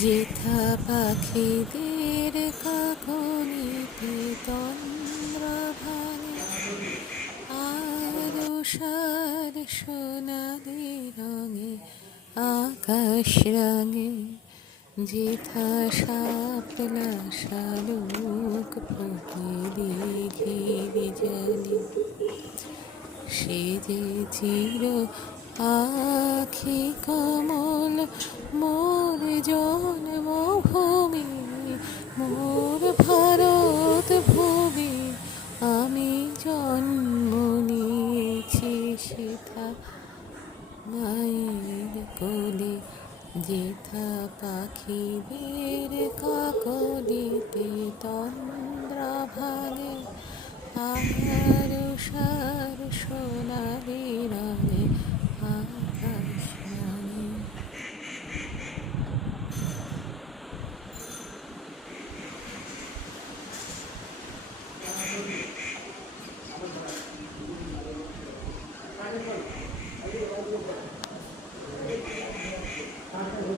যেথা পাখিদের কাকলিতে তন্দ্র ভাঙে আরশার সোনালি রঙে আকাশ রাঙে যেথা শাপলা শালুক ফুটে দিঘির জলে সে যে চির আখি কমল মোর জন্মভূমি মোর ভারত ভূমি আমি জন্ম নিয়েছি সেথা মায়ের কোলে যেথা পাখিদের কাকলিতে তন্দ্রা ভাঙে আরশার সোনালি রঙে আকাশ রাঙে।